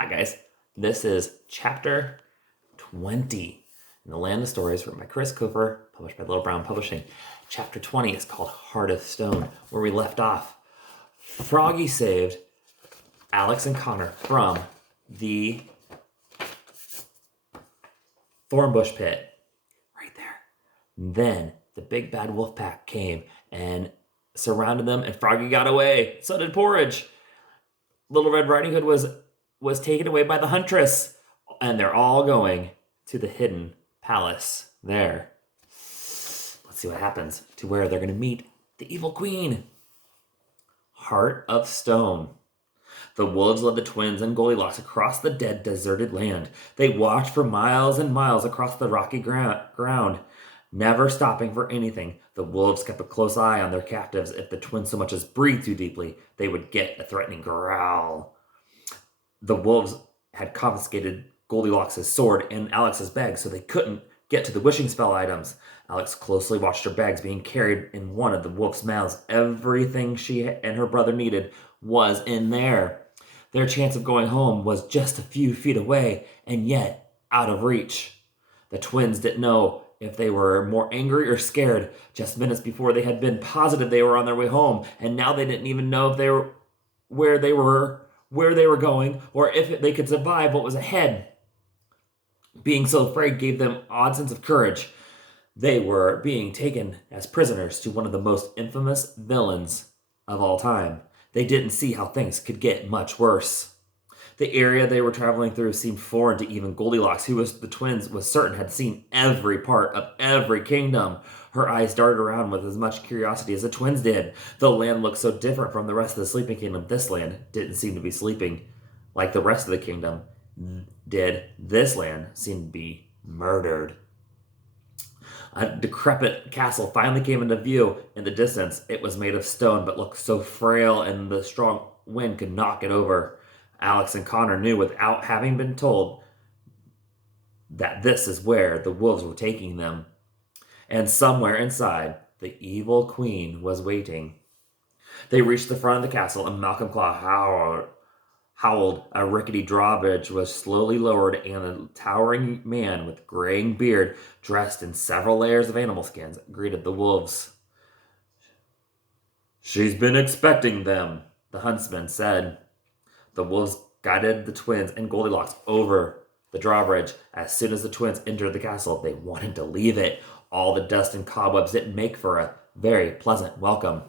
Hi guys, this is chapter 20 in the Land of Stories written by Chris Cooper, published by Little Brown Publishing. Chapter 20 is called Heart of Stone, where we left off. Froggy saved Alex and Connor from the thornbush pit, right there. Then the big bad wolf pack came and surrounded them, and Froggy got away. So did Porridge. Little Red Riding Hood was taken away by the huntress, and they're all going to the hidden palace there. Let's see what happens to where they're going to meet the evil queen. Heart of Stone. The wolves led the twins and Goldilocks across the dead, deserted land. They walked for miles and miles across the rocky ground, never stopping for anything. The wolves kept a close eye on their captives. If the twins so much as breathed too deeply, they would get a threatening growl. The wolves had confiscated Goldilocks' sword and Alex's bag, so they couldn't get to the wishing spell items. Alex closely watched her bags being carried in one of the wolf's mouths. Everything she and her brother needed was in there. Their chance of going home was just a few feet away, and yet out of reach. The twins didn't know if they were more angry or scared. Just minutes before, they had been positive they were on their way home, and now they didn't even know if they were where they were going, or if they could survive what was ahead. Being so afraid gave them an odd sense of courage. They were being taken as prisoners to one of the most infamous villains of all time. They didn't see how things could get much worse. The area they were traveling through seemed foreign to even Goldilocks, who was certain had seen every part of every kingdom. Her eyes darted around with as much curiosity as the twins did. The land looked so different from the rest of the sleeping kingdom. This land didn't seem to be sleeping like the rest of the kingdom did. This land seemed to be murdered. A decrepit castle finally came into view in the distance. It was made of stone, but looked so frail, and the strong wind could knock it over. Alex and Connor knew, without having been told, that this is where the wolves were taking them. And somewhere inside, the evil queen was waiting. They reached the front of the castle, and Malcolm Claw howled. A rickety drawbridge was slowly lowered, and a towering man with graying beard, dressed in several layers of animal skins, greeted the wolves. "She's been expecting them," the huntsman said. The wolves guided the twins and Goldilocks over the drawbridge. As soon as the twins entered the castle, they wanted to leave it. All the dust and cobwebs didn't make for a very pleasant welcome.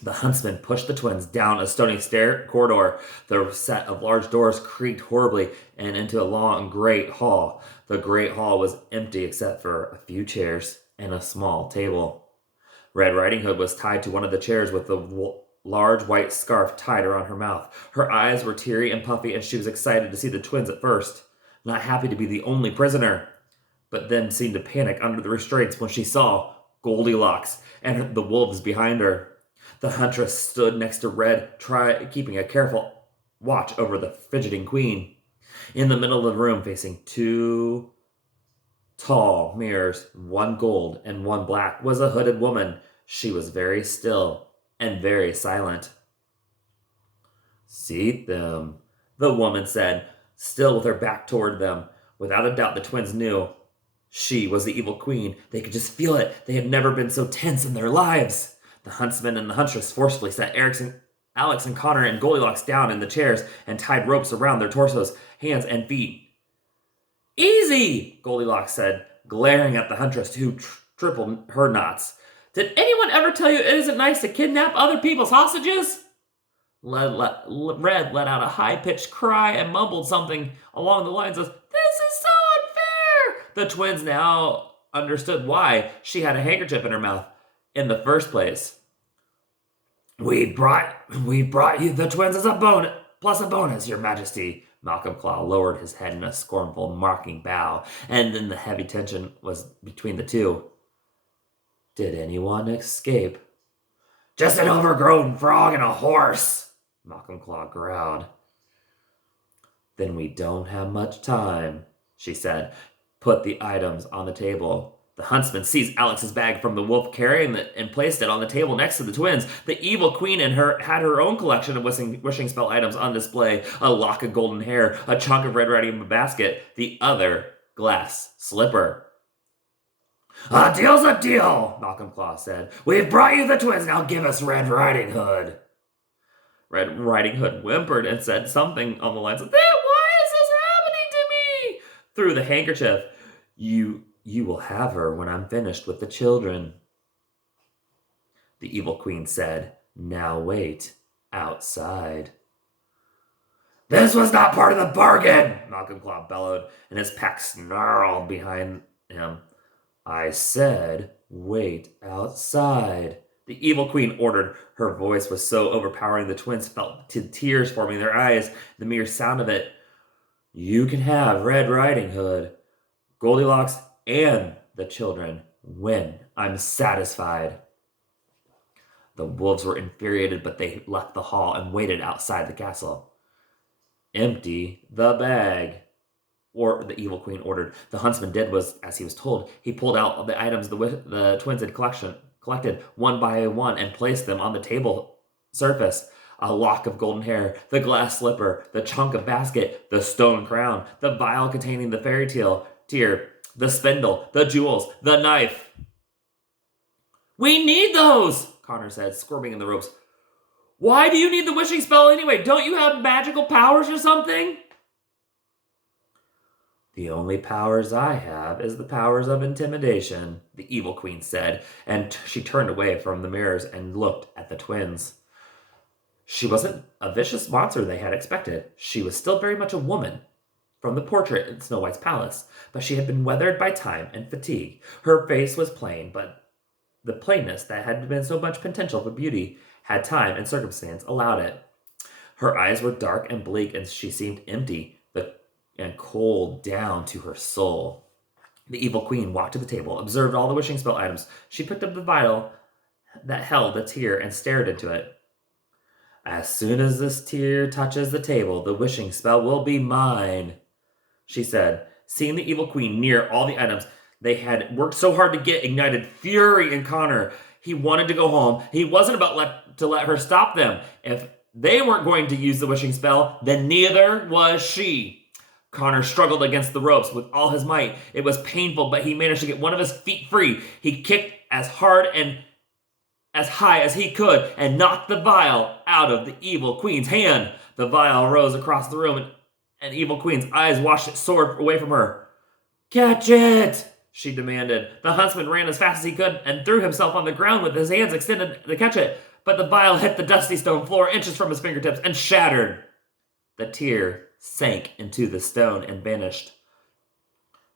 The huntsman pushed the twins down a stony stair corridor. The set of large doors creaked horribly and into a long great hall. The great hall was empty except for a few chairs and a small table. Red Riding Hood was tied to one of the chairs with a large white scarf tied around her mouth. Her eyes were teary and puffy, and she was excited to see the twins at first, not happy to be the only prisoner, but then seemed to panic under the restraints when she saw Goldilocks and the wolves behind her. The huntress stood next to Red, keeping a careful watch over the fidgeting queen. In the middle of the room, facing two tall mirrors, one gold and one black, was a hooded woman. She was very still and very silent. "Seat them," the woman said, still with her back toward them. Without a doubt, the twins knew she was the evil queen. They could just feel it. They had never been so tense in their lives. The huntsman and the huntress forcefully sat Alex and Connor and Goldilocks down in the chairs and tied ropes around their torsos, hands, and feet. "Easy," Goldilocks said, glaring at the huntress, who tripled her knots. "Did anyone ever tell you it isn't nice to kidnap other people's hostages?" Red let out a high-pitched cry and mumbled something along the lines of, "This is so unfair!" The twins now understood why she had a handkerchief in her mouth in the first place. We brought you the twins as a bonus, Your Majesty." Malcolm Claw lowered his head in a scornful, mocking bow, and then the heavy tension was between the two. "Did anyone escape?" "Just an overgrown frog and a horse," Malcolm Claw growled. "Then we don't have much time," she said. Put the items on the table. The huntsman seized Alex's bag from the wolf, carrying it and placed it on the table next to the twins. The evil queen and her had her own collection of wishing spell items on display: a lock of golden hair, a chunk of Red Riding Hood basket, the other glass slipper. "A deal's a deal," Malcolm Claw said. "We've brought you the twins, now give us Red Riding Hood." Red Riding Hood whimpered and said something on the lines of, "Why is this happening to me?" through the handkerchief. You will have her when I'm finished with the children." The evil queen said, "Now wait outside." "This was not part of the bargain," Malcolm Claw bellowed, and his pack snarled behind him. "I said, wait outside," the evil queen ordered. Her voice was so overpowering the twins felt tears forming in their eyes. The mere sound of it. "You can have Red Riding Hood, Goldilocks, and the children when I'm satisfied." The wolves were infuriated, but they left the hall and waited outside the castle. "Empty the bag," or the evil queen ordered. The huntsman did as he was told. He pulled out the items the twins had collected one by one and placed them on the table surface. A lock of golden hair, the glass slipper, the chunk of basket, the stone crown, the vial containing the fairy tear, the spindle, the jewels, the knife. "We need those," Connor said, squirming in the ropes. "Why do you need the wishing spell anyway? Don't you have magical powers or something?" "The only powers I have is the powers of intimidation," the evil queen said, and she turned away from the mirrors and looked at the twins. She wasn't a vicious monster they had expected. She was still very much a woman from the portrait in Snow White's palace, but she had been weathered by time and fatigue. Her face was plain, but the plainness that had been so much potential for beauty had time and circumstance allowed it. Her eyes were dark and bleak, and she seemed empty and cold down to her soul. The evil queen walked to the table, observed all the wishing spell items. She picked up the vial that held the tear and stared into it. "As soon as this tear touches the table, the wishing spell will be mine," she said. Seeing the evil queen near all the items they had worked so hard to get ignited fury in Connor. He wanted to go home. He wasn't about to let her stop them. If they weren't going to use the wishing spell, then neither was she. Connor struggled against the ropes with all his might. It was painful, but he managed to get one of his feet free. He kicked as hard and as high as he could and knocked the vial out of the evil queen's hand. The vial rose across the room, and evil queen's eyes watched it soar away from her. "Catch it!" she demanded. The huntsman ran as fast as he could and threw himself on the ground with his hands extended to catch it, but the vial hit the dusty stone floor inches from his fingertips and shattered. The tear sank into the stone and vanished.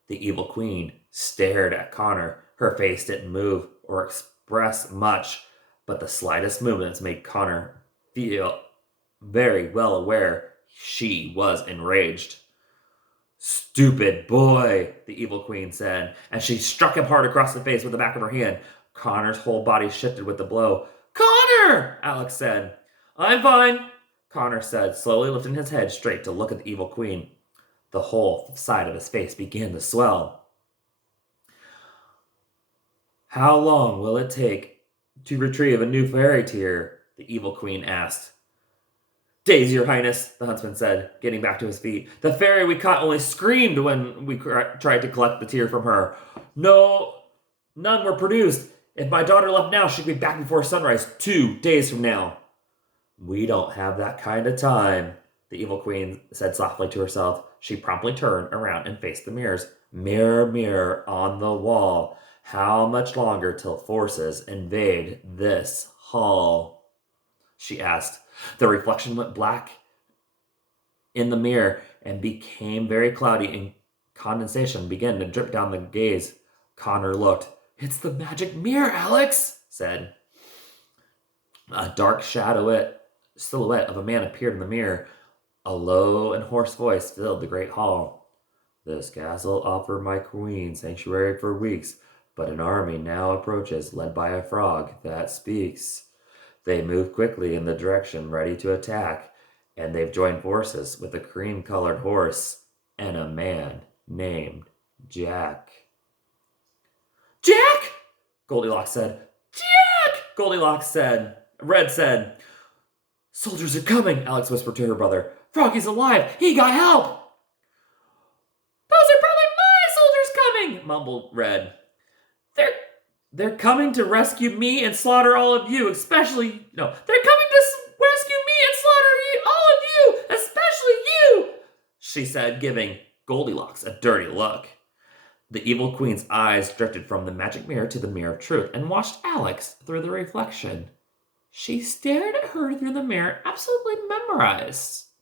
The evil queen stared at Connor. Her face didn't move or express much, but the slightest movements made Connor feel very well aware she was enraged. "Stupid boy," the evil queen said, and she struck him hard across the face with the back of her hand. Connor's whole body shifted with the blow. "Connor!" Alex said. "I'm fine," Connor said, slowly lifting his head straight to look at the evil queen. The whole side of his face began to swell. "How long will it take to retrieve a new fairy tear?" the evil queen asked. "Days, your highness," the huntsman said, getting back to his feet. "The fairy we caught only screamed when we tried to collect the tear from her. None were produced. If my daughter left now, she'd be back before sunrise 2 days from now." "We don't have that kind of time," the evil queen said softly to herself. She promptly turned around and faced the mirrors. "Mirror, mirror on the wall, how much longer till forces invade this hall?" she asked. The reflection went black in the mirror and became very cloudy, and condensation began to drip down the gaze. Connor looked. "It's the magic mirror," Alex said. A dark silhouette of a man appeared in the mirror. A low and hoarse voice filled the great hall. "This castle offered my queen sanctuary for weeks, but an army now approaches, led by a frog that speaks. They move quickly in the direction ready to attack, and they've joined forces with a cream-colored horse and a man named Jack." Jack! Goldilocks said. Jack! Goldilocks said. Red said. Soldiers are coming, Alex whispered to her brother. Froggy's alive. He got help. Those are probably my soldiers coming, mumbled Red. They're coming to rescue me and slaughter all of you, especially... No, they're coming to rescue me and slaughter all of you, especially you, she said, giving Goldilocks a dirty look. The evil queen's eyes drifted from the magic mirror to the mirror of truth and watched Alex through the reflection. She stared at her through the mirror, absolutely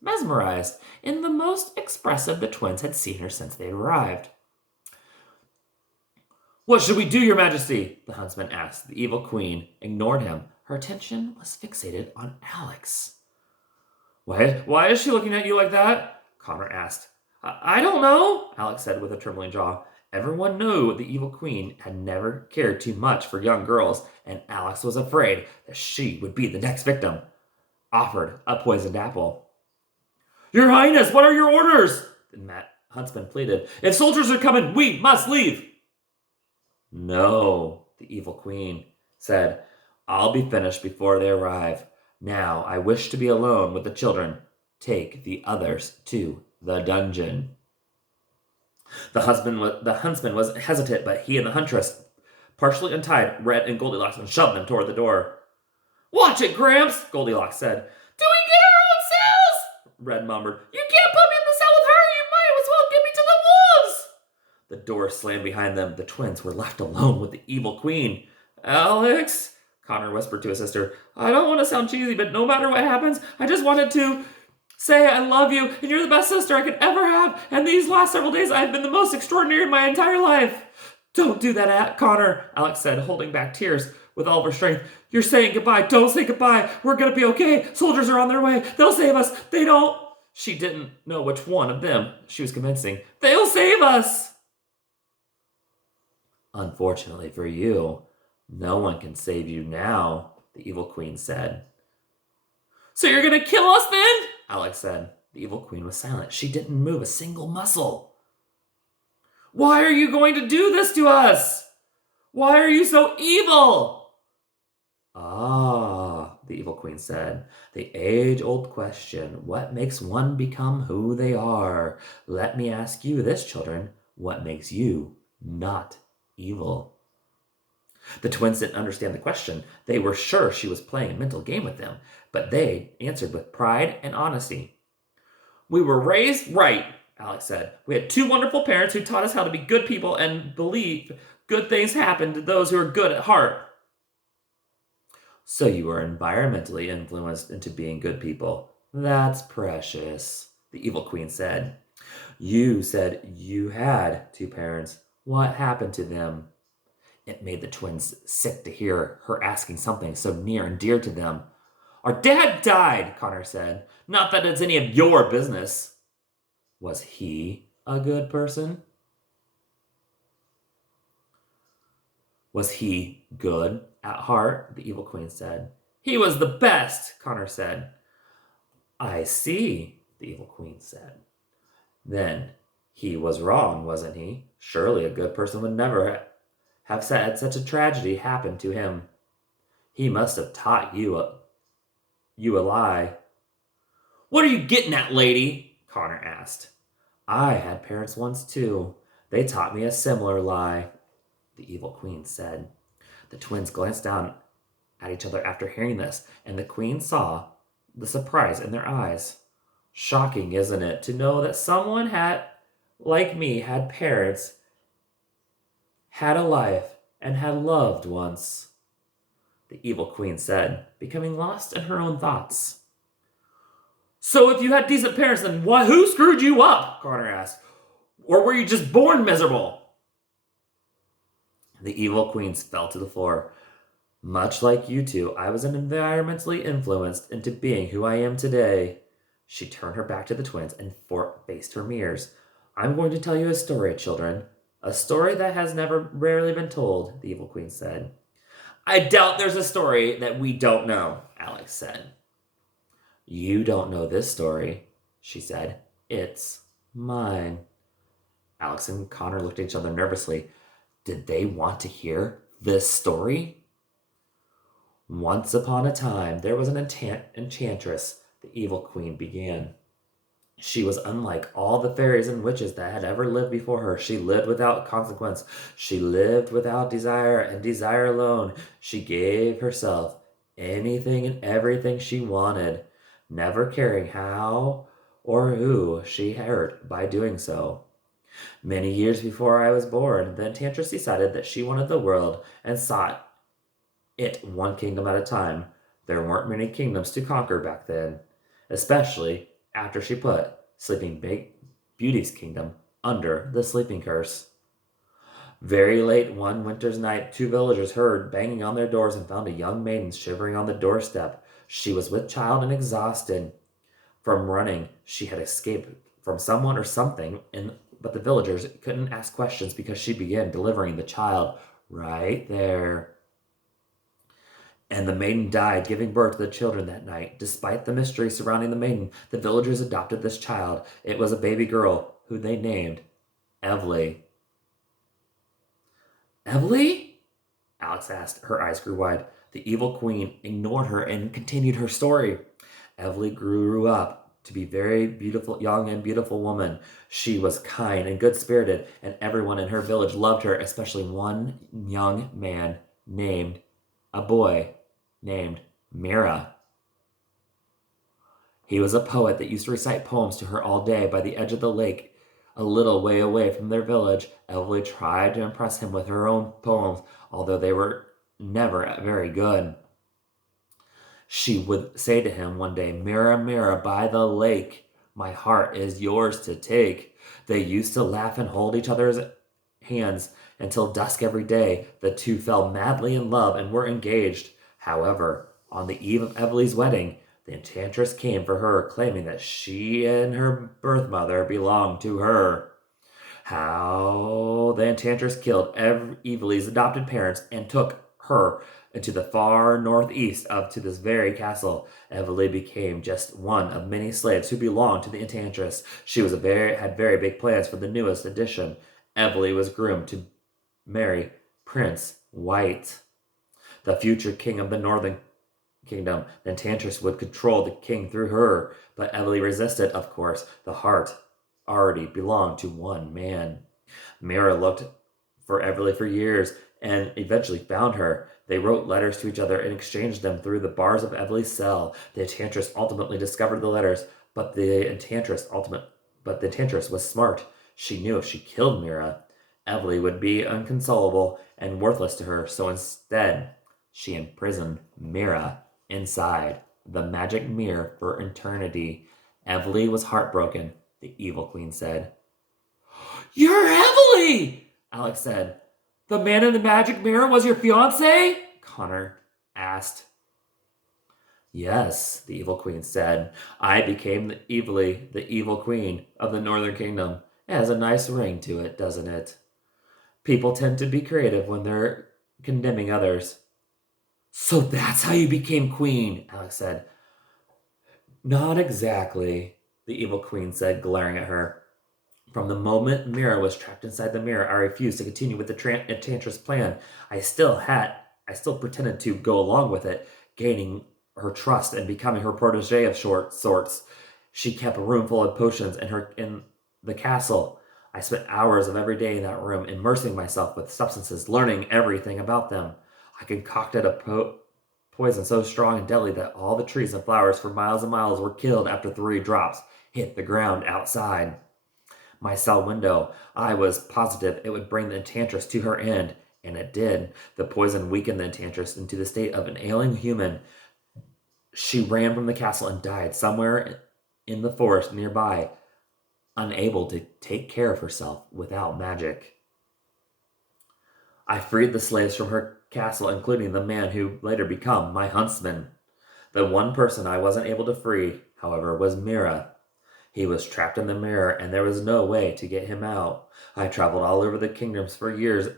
mesmerized, in the most expressive the twins had seen her since they arrived. What should we do, Your Majesty? The huntsman asked. The evil queen ignored him. Her attention was fixated on Alex. Why is she looking at you like that? Connor asked. I don't know, Alex said with a trembling jaw. Everyone knew the evil queen had never cared too much for young girls, and Alex was afraid that she would be the next victim. Offered a poisoned apple. Your Highness, what are your orders? The huntsman pleaded. If soldiers are coming, we must leave. No, the evil queen said. I'll be finished before they arrive. Now I wish to be alone with the children. Take the others to the dungeon. The huntsman was hesitant, but he and the huntress partially untied Red and Goldilocks and shoved them toward the door. Watch it, Gramps, Goldilocks said. Do we get our own cells? Red murmured. You can't put me in the cell with her. You might as well get me to the wolves. The door slammed behind them. The twins were left alone with the evil queen. Alex, Connor whispered to his sister, I don't want to sound cheesy, but no matter what happens, I just wanted to say I love you, and you're the best sister I could ever have, and these last several days I've been the most extraordinary in my entire life. Don't do that, Connor, Alex said, holding back tears with all of her strength. You're saying goodbye. Don't say goodbye. We're going to be okay. Soldiers are on their way. They'll save us. They don't. She didn't know which one of them she was convincing. They'll save us. Unfortunately for you, no one can save you now, the evil queen said. So you're going to kill us then? Alex said. The evil queen was silent. She didn't move a single muscle. Why are you going to do this to us? Why are you so evil? Ah, the evil queen said. The age-old question, what makes one become who they are? Let me ask you this, children. What makes you not evil? The twins didn't understand the question. They were sure she was playing a mental game with them, but they answered with pride and honesty. We were raised right, Alex said. We had two wonderful parents who taught us how to be good people and believe good things happen to those who are good at heart. So you were environmentally influenced into being good people. That's precious, the evil queen said. You said you had two parents. What happened to them? It made the twins sick to hear her asking something so near and dear to them. Our dad died, Connor said. Not that it's any of your business. Was he a good person? Was he good at heart? The evil queen said. He was the best, Connor said. I see, the evil queen said. Then he was wrong, wasn't he? Surely a good person would never have had such a tragedy happen to him. He must have taught you a lie. What are you getting at, lady? Connor asked. I had parents once too. They taught me a similar lie, the evil queen said. The twins glanced down at each other after hearing this, and the queen saw the surprise in their eyes. Shocking, isn't it, to know that someone like me, had parents, had a life, and had loved once, the evil queen said, becoming lost in her own thoughts. So if you had decent parents, then who screwed you up? Connor asked. Or were you just born miserable? The evil queens fell to the floor. Much like you two, I was environmentally influenced into being who I am today. She turned her back to the twins and faced her mirrors. I'm going to tell you a story, children. A story that has rarely been told, the evil queen said. I doubt there's a story that we don't know, Alex said. You don't know this story, she said. It's mine. Alex and Connor looked at each other nervously. Did they want to hear this story? Once upon a time, there was an enchantress, the evil queen began. She was unlike all the fairies and witches that had ever lived before her. She lived without consequence. She lived without desire, and desire alone. She gave herself anything and everything she wanted, never caring how or who she hurt by doing so. Many years before I was born, the enchantress decided that she wanted the world and sought it one kingdom at a time. There weren't many kingdoms to conquer back then, especially after she put Sleeping Beauty's kingdom under the sleeping curse. Very late one winter's night, two villagers heard banging on their doors and found a young maiden shivering on the doorstep. She was with child and exhausted from running. She had escaped from someone or something, but the villagers couldn't ask questions because she began delivering the child right there. And the maiden died, giving birth to the children that night. Despite the mystery surrounding the maiden, the villagers adopted this child. It was a baby girl who they named Evely. Evely? Alex asked. Her eyes grew wide. The evil queen ignored her and continued her story. Evely grew up to be very beautiful, young and beautiful woman. She was kind and good-spirited, and everyone in her village loved her, especially one young man named a boy named Mira. He was a poet that used to recite poems to her all day by the edge of the lake, a little way away from their village. Evely tried to impress him with her own poems, although they were never very good. She would say to him one day, "Mira, Mira, by the lake, my heart is yours to take." They used to laugh and hold each other's hands until dusk every day. The two fell madly in love and were engaged. However, on the eve of Evely's wedding, the enchantress came for her, claiming that she and her birth mother belonged to her. How the enchantress killed Evely's adopted parents and took her into the far northeast to this very castle. Evely became just one of many slaves who belonged to the enchantress. She had very big plans for the newest addition. Evely was groomed to marry Prince White, the future king of the northern kingdom. The enchantress would control the king through her, but Evely resisted, of course. The heart already belonged to one man. Mira looked for Evely for years and eventually found her. They wrote letters to each other and exchanged them through the bars of Evely's cell. The enchantress ultimately discovered the letters, but the enchantress was smart. She knew if she killed Mira, Evely would be inconsolable and worthless to her, so instead, she imprisoned Mira inside the magic mirror for eternity. Evely was heartbroken, the evil queen said. "You're Evely!" Alex said. "The man in the magic mirror was your fiancé?" Connor asked. "Yes," the evil queen said. "I became the evil queen of the Northern Kingdom. It has a nice ring to it, doesn't it? People tend to be creative when they're condemning others." "So that's how you became queen," Alex said. "Not exactly," the evil queen said, glaring at her. "From the moment Mira was trapped inside the mirror, I refused to continue with the enchantress plan. I still pretended to go along with it, gaining her trust and becoming her protege of sorts. She kept a room full of potions in the castle. I spent hours of every day in that room, immersing myself with substances, learning everything about them. I concocted a poison so strong and deadly that all the trees and flowers for miles and miles were killed after 3 drops hit the ground outside my cell window. I was positive it would bring the enchantress to her end, and it did. The poison weakened the enchantress into the state of an ailing human. She ran from the castle and died somewhere in the forest nearby, unable to take care of herself without magic. I freed the slaves from her castle, including the man who later became my huntsman. The one person I wasn't able to free, however, was Mira. He was trapped in the mirror, and there was no way to get him out. I traveled all over the kingdoms for years,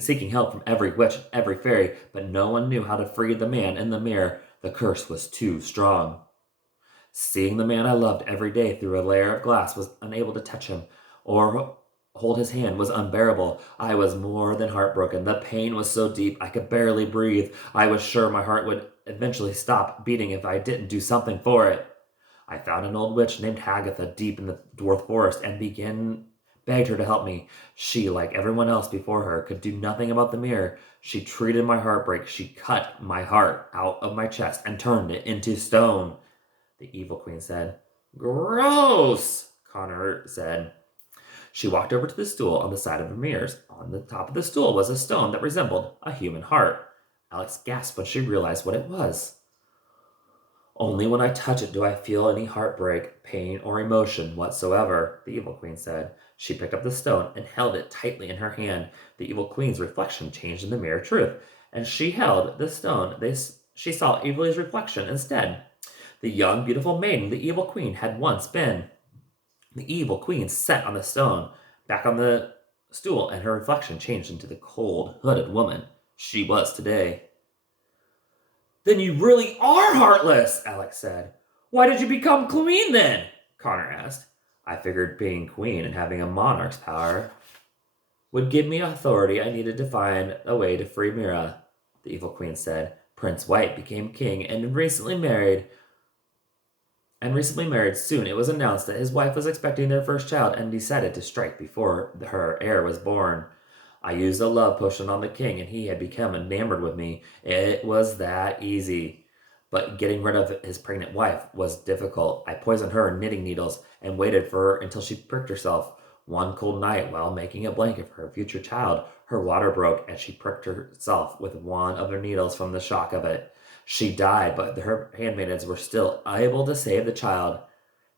seeking help from every witch, every fairy, but no one knew how to free the man in the mirror. The curse was too strong. Seeing the man I loved every day through a layer of glass, was unable to touch him or hold his hand was unbearable. I was more than heartbroken. The pain was so deep I could barely breathe. I was sure my heart would eventually stop beating if I didn't do something for it. I found an old witch named Hagatha deep in the dwarf forest and begged her to help me. She, like everyone else before her, could do nothing about the mirror. She treated my heartbreak. She cut my heart out of my chest and turned it into stone. The evil queen said. Gross, Connor said. She walked over to the stool on the side of the mirrors. On the top of the stool was a stone that resembled a human heart. Alex gasped when she realized what it was. Only when I touch it do I feel any heartbreak, pain, or emotion whatsoever, the evil queen said. She picked up the stone and held it tightly in her hand. The evil queen's reflection changed in the mirror truth. As she held the stone, she saw Evilly's reflection instead. The young, beautiful maiden the evil queen had once been. The evil queen sat on the stone, back on the stool, and her reflection changed into the cold, hooded woman she was today. Then you really are heartless, Alex said. Why did you become queen then? Connor asked. I figured being queen and having a monarch's power would give me authority I needed to find a way to free Mira, the evil queen said. Prince White became king and recently married. Soon it was announced that his wife was expecting their first child and decided to strike before her heir was born. I used a love potion on the king and he had become enamored with me. It was that easy. But getting rid of his pregnant wife was difficult. I poisoned her in knitting needles and waited for her until she pricked herself. One cold night, while making a blanket for her future child, her water broke and she pricked herself with one of her needles from the shock of it. She died, but her handmaidens were still able to save the child,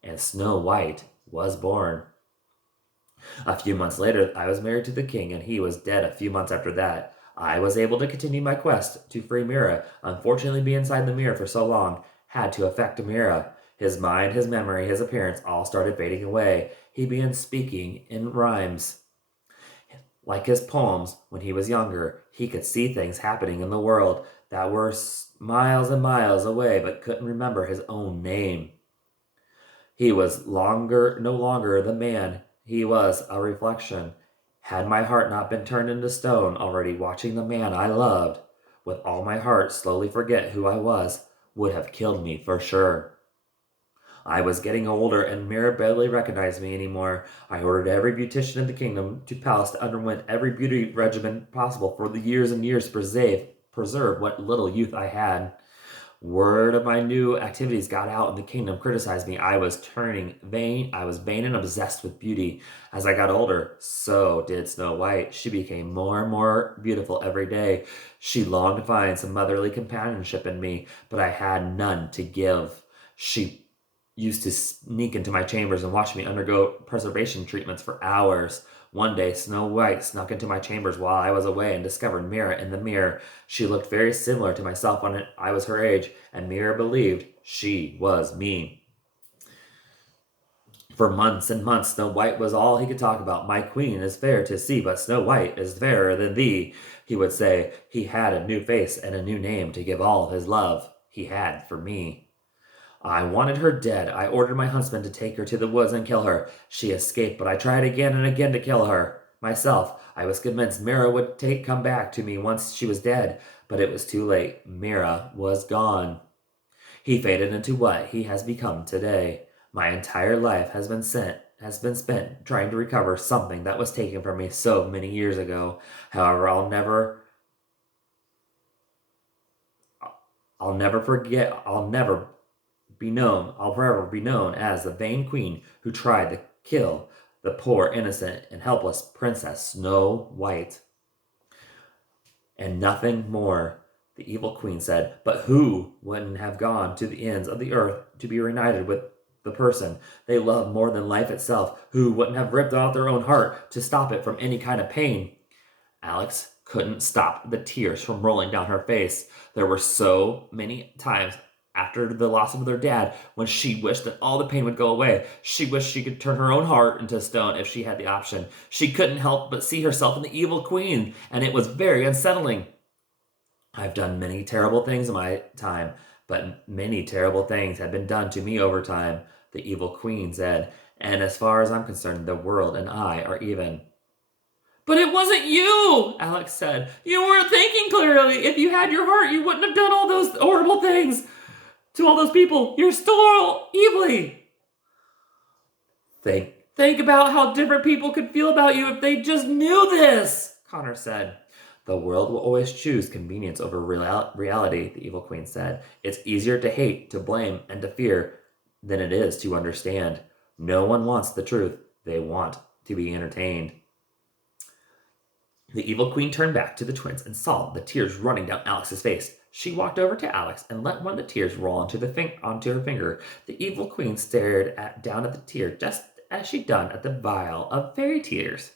and Snow White was born. A few months later, I was married to the king, and he was dead a few months after that. I was able to continue my quest to free Mira. Unfortunately, being inside the mirror for so long had to affect Mira. His mind, his memory, his appearance all started fading away. He began speaking in rhymes. Like his poems, when he was younger, he could see things happening in the world that were miles and miles away but couldn't remember his own name. He was no longer the man. He was a reflection. Had my heart not been turned into stone already, watching the man I loved with all my heart slowly forget who I was would have killed me for sure. I was getting older and Mira barely recognized me anymore. I ordered every beautician in the kingdom to palace to underwent every beauty regimen possible for the years and years to preserve what little youth I had. Word of my new activities got out and the kingdom criticized me. I was vain and obsessed with beauty. As I got older, so did Snow White. She became more and more beautiful every day. She longed to find some motherly companionship in me, but I had none to give. She used to sneak into my chambers and watch me undergo preservation treatments for hours. One day, Snow White snuck into my chambers while I was away and discovered Mira in the mirror. She looked very similar to myself when I was her age, and Mira believed she was me. For months and months, Snow White was all he could talk about. My queen is fair to see, but Snow White is fairer than thee, he would say. He had a new face and a new name to give all his love he had for me. I wanted her dead. I ordered my husband to take her to the woods and kill her. She escaped, but I tried again and again to kill her. Myself, I was convinced Mira would come back to me once she was dead, but it was too late. Mira was gone. He faded into what he has become today. My entire life has been spent trying to recover something that was taken from me so many years ago. However, I'll never I'll forever be known as the vain queen who tried to kill the poor, innocent, and helpless Princess Snow White. And nothing more, the evil queen said, but who wouldn't have gone to the ends of the earth to be reunited with the person they loved more than life itself? Who wouldn't have ripped out their own heart to stop it from any kind of pain? Alex couldn't stop the tears from rolling down her face. There were so many times after the loss of their dad when she wished that all the pain would go away. She wished she could turn her own heart into stone if she had the option. She couldn't help but see herself in the evil queen, and it was very unsettling. I've done many terrible things in my time, but many terrible things have been done to me over time, the evil queen said, and as far as I'm concerned, the world and I are even. But it wasn't you, Alex said. You weren't thinking clearly. If you had your heart, you wouldn't have done all those horrible things to all those people. You're still evilly. Think about how different people could feel about you if they just knew this, Connor said. The world will always choose convenience over reality, the evil queen said. It's easier to hate, to blame, and to fear than it is to understand. No one wants the truth. They want to be entertained. The evil queen turned back to the twins and saw the tears running down Alex's face. She walked over to Alex and let one of the tears roll onto her finger. The evil queen stared down at the tear just as she'd done at the vial of fairy tears.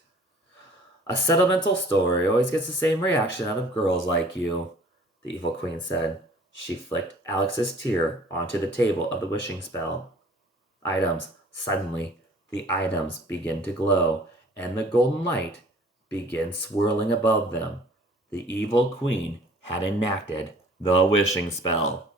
A sentimental story always gets the same reaction out of girls like you, the evil queen said. She flicked Alex's tear onto the table of the wishing spell. Items. Suddenly, the items begin to glow, and the golden light begins swirling above them. The evil queen had enacted the wishing spell.